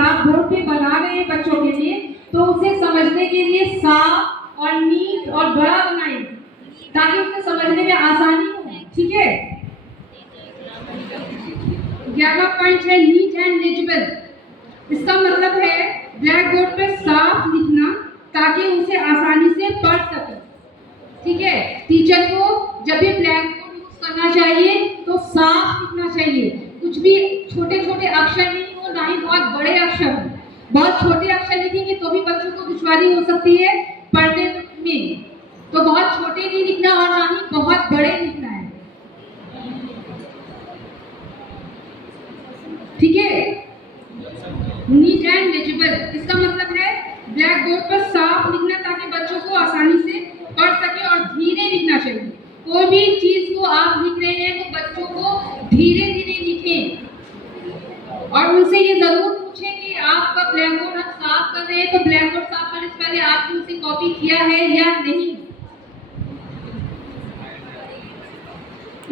आप बोर्ड पे बना रहे हैं बच्चों के लिए, तो उसे समझने के लिए साफ और नीट और बड़ा बनाएं ताकि उसे समझने में आसानी हो। ठीक है। 11वां पॉइंट है नीट एंड लीजिबल। इसका मतलब है ब्लैक बोर्ड पे साफ लिखना ताकि उसे आसानी से पढ़ सके। ठीक है। टीचर को जब भी ब्लैक बोर्ड यूज करना चाहिए तो साफ लिखना चाहिए, कुछ भी छोटे छोटे अक्षर नहीं हो, ना ही बहुत बड़े अक्षर हो। बहुत छोटे अक्षर लिखेंगे तो भी बच्चों को दुश्वारी हो सकती है पढ़ने में, तो बहुत छोटे नहीं लिखना और ना ही बहुत बड़े लिखना है। ठीक है। नीट एंड लीजिबल, इसका मतलब है ब्लैक बोर्ड पर साफ लिखना ताकि बच्चों को आसानी से पढ़ सके, और धीरे लिखना चाहिए। कोई भी चीज को आप लिख रहे हैं तो बच्चों को धीरे धीरे लिखें, और उनसे ये जरूर पूछें कि आपका ब्लैक बोर्ड आप साफ कर रहे हैं तो ब्लैक बोर्ड साफ करने से पहले आपने उसे कॉपी किया है या नहीं।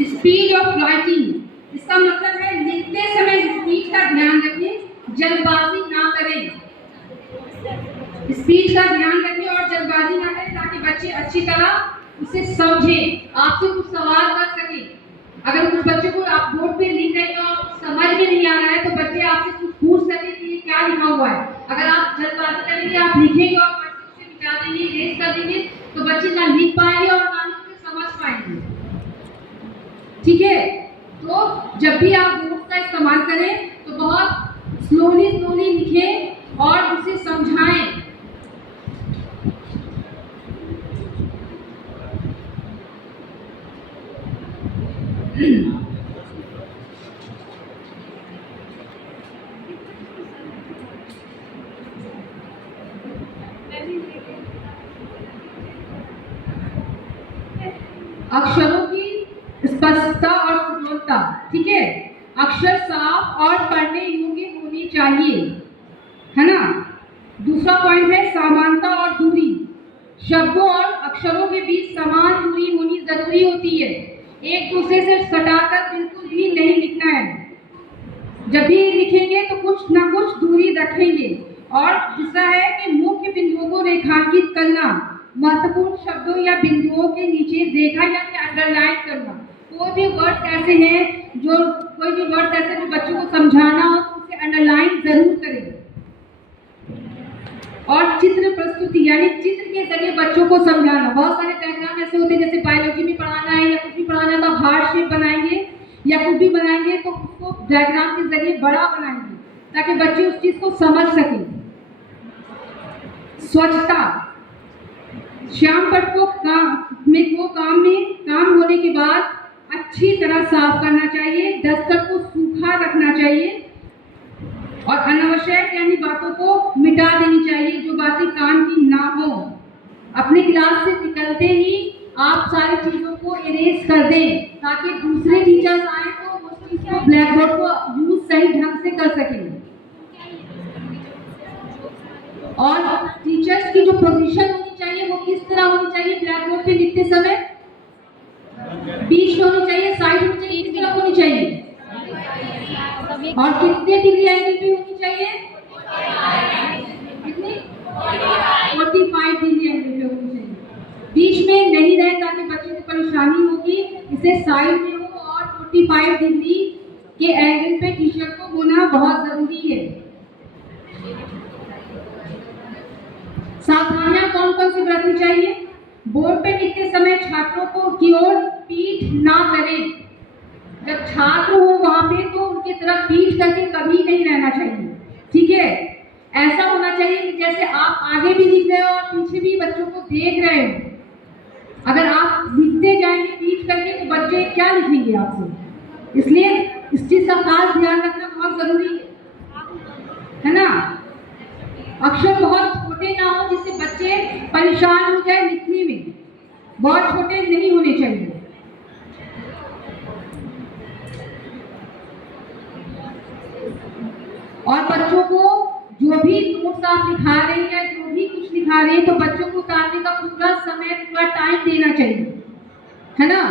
स्पीड ऑफ राइटिंग, इसका मतलब है लिखते समय स्पीड का ध्यान रखें, जल्दबाजी ना करें। स्पीड का ध्यान रखें और जल्दबाजी ना करें ताकि बच्चे अच्छी तरह उसे समझें, आपसे कुछ सवाल कर सके। अगर कुछ बच्चों को आप बोर्ड पे लिख रहे हो और समझ में नहीं आ रहा है तो बच्चे आपसे कुछ पूछ सके कि ये क्या लिखा हुआ है। अगर आप जल्दबाजी करेंगे, आप लिखेंगे और बच्चे उसे मिटा देंगे, इरेज कर देंगे, तो बच्चे ना लिख पाएंगे और ना ही उसे समझ पाएंगे। ठीक है। तो जब भी आप बोर्ड का इस्तेमाल करें तो बहुत स्लोली लिखें और उसे समझाएं। अक्षरों की स्पष्टता और सुगमता। ठीक है। अक्षर साफ और पढ़ने योग्य होने चाहिए, है ना। दूसरा पॉइंट है समानता और दूरी। शब्दों और अक्षरों के बीच समान दूरी होनी जरूरी होती है। एक दूसरे से सटाकर बिल्कुल भी नहीं लिखना है। जब भी लिखेंगे तो कुछ ना कुछ दूरी रखेंगे। और दूसरा है कि मुख्य बिंदुओं को रेखांकित करना, महत्वपूर्ण शब्दों या बिंदुओं के नीचे रेखा या अंडरलाइन करना। कोई भी वर्ड्स ऐसे जो बच्चों को समझाना हो तो उसे अंडरलाइन जरूर करें। और चित्र प्रस्तुति, यानी चित्र के जरिए बच्चों को समझाना। बहुत सारे डायग्राम ऐसे होते हैं, जैसे बायोलॉजी में पढ़ाना है या कुछ भी पढ़ाना है तो हार्ट शेप बनाएंगे या कुछ भी बनाएंगे तो उसको डायग्राम के जरिए बड़ा बनाएंगे ताकि बच्चे उस चीज को समझ सकें। स्वच्छता, श्याम पट को काम होने के बाद अच्छी तरह साफ करना चाहिए, दस्तर को सूखा रखना चाहिए और अनावश्यक यानी बातों को मिटा देनी चाहिए जो बातें काम की ना हो। अपने क्लास से निकलते ही आप सारी चीजों को इरेज कर दें ताकि दूसरे टीचर्स आए तो उस चीज को ब्लैक बोर्ड को यूज सही ढंग से कर सकें। और टीचर्स की जो पोजीशन होनी चाहिए वो किस तरह होनी चाहिए ब्लैक बोर्ड पे लिखते समय? बीच में होनी चाहिए, साइड में चाहिए, किस तरह होनी चाहिए? और कितने डिग्री एंगल पे होनी चाहिए? कितनी? 45 डिग्री एंगल पे होनी चाहिए। बीच में नहीं रहे ताकि बच्चे को परेशानी होगी, इसे साइड में हो और 45 डिग्री के एंगल पे टीचर को होना बहुत जरूरी है। सावधानियां कौन कौन सी बरतनी चाहिए? बोर्ड पे लिखते समय छात्रों को की ओर पीठ ना करें। जब छात्र हो वहां पे तो उनकी तरफ पीठ करके कभी नहीं रहना चाहिए। ठीक है। ऐसा होना चाहिए कि जैसे आप आगे भी लिख रहे हो और पीछे भी बच्चों को देख रहे हो। अगर आप लिखते जाएंगे पीठ करके तो बच्चे क्या लिखेंगे आपसे? इसलिए इस चीज का खास ध्यान रखना बहुत जरूरी है ना। अक्षर बहुत छोटे ना हो जिससे बच्चे परेशान हो जाए लिखने में, बहुत छोटे नहीं होने चाहिए। और बच्चों को जो भी नोट्स आप लिखा रहे हैं या जो भी कुछ लिखा रहे हैं तो बच्चों को उतारने का पूरा समय पूरा टाइम देना चाहिए, है ना।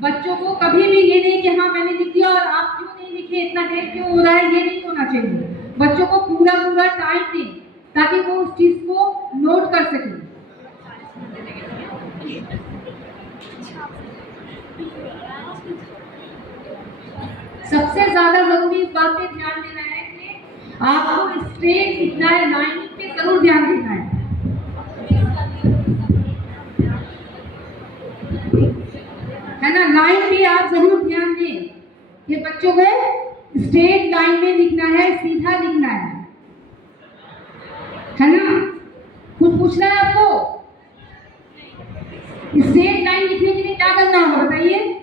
बच्चों को कभी भी ये नहीं कि हाँ मैंने लिख दिया और आप क्यों नहीं लिखे, इतना देर क्यों हो रहा है, ये नहीं होना चाहिए। बच्चों को पूरा पूरा टाइम दें ताकि वो उस चीज को नोट कर सकें। सबसे ज्यादा जरूरी इस बात पे ध्यान देना है कि आपको स्ट्रेट लिखना है, लाइनिंग पे जरूर ध्यान देना है ना। लाइन पे आप जरूर ध्यान दें कि बच्चों को स्ट्रेट लाइन में लिखना है, सीधा लिखना है ना। कुछ पूछना है आपको? स्ट्रेट लाइन लिखने के लिए क्या करना होगा बताइए?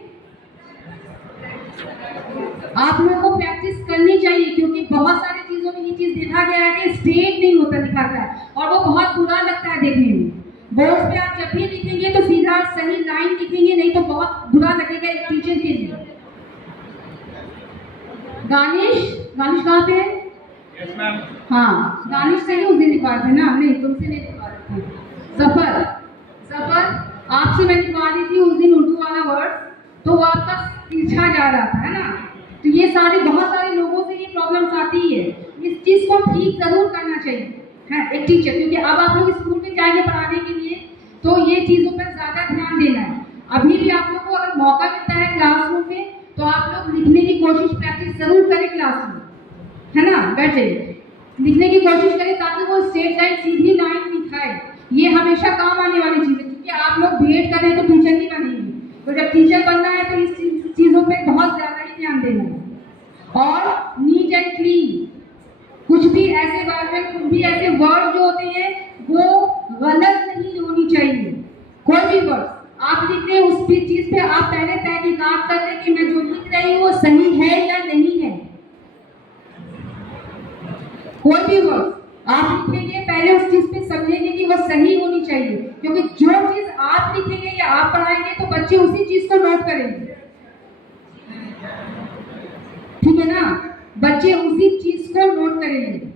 आप लोगों को प्रैक्टिस करनी चाहिए, क्योंकि बहुत सारी चीजों में ये चीज देखा गया है कि स्ट्रेट नहीं होता लिखाता है और वो बहुत बुरा लगता है देखने में। बोर्ड पे आप जब भी लिखेंगे तो सीधा सही लाइन लिखेंगे, नहीं तो बहुत बुरा लगेगा एक टीचर के लिए। गानिश कहाँ पे है? Yes, ma'am. हाँ, गानिश से ही उस दिन लिखवा थे ना, नहीं तुमसे नहीं लिखवा रही थी। सफर आपसे मैं लिखवा रही थी उस दिन उर्दू वाला वर्ड, तो वो आपका पीछा जा रहा था, है ना। तो ये बहुत सारे लोगों से ये प्रॉब्लम्स आती है। इस चीज को ठीक जरूर करना चाहिए है एक टीचर, क्योंकि अब आप लोग स्कूल में जाएंगे पढ़ाने के लिए, तो ये चीजों पर ज्यादा ध्यान देना है। अभी भी आप लोग को अगर मौका मिलता है क्लासरूम में, तो आप लोग लिखने की कोशिश प्रैक्टिस जरूर करें क्लास में, है ना। बैठ जाइए, लिखने की कोशिश करें ताकि वो स्ट्रेट लाइन, सीधी लाइन लिखाए। ये हमेशा काम आने वाली चीज है, क्योंकि आप लोग बीएड कर रहे हैं तो टीचर नहीं बनेंगे, तो जब टीचर बनना है तो इस चीजों पे बहुत ज्यादा ही ध्यान देना है। और नीट एंड क्लीन, कुछ भी ऐसे वर्ड जो होते हैं वो गलत नहीं होनी चाहिए। कोई भी वर्ड आप लिख रहे हैं उस चीज पे आप पहले तहकीकात कर लें कि मैं जो लिख रही हूँ वो सही है या नहीं है। कोई भी वर्ड आप लिखेंगे पहले उस चीज पे समझेंगे कि वो सही होनी चाहिए, क्योंकि जो चीज आप लिखेंगे या आप पढ़ाएंगे तो बच्चे उसी चीज को नोट करेंगे, ठीक है ना। बच्चे उसी चीज को नोट करेंगे।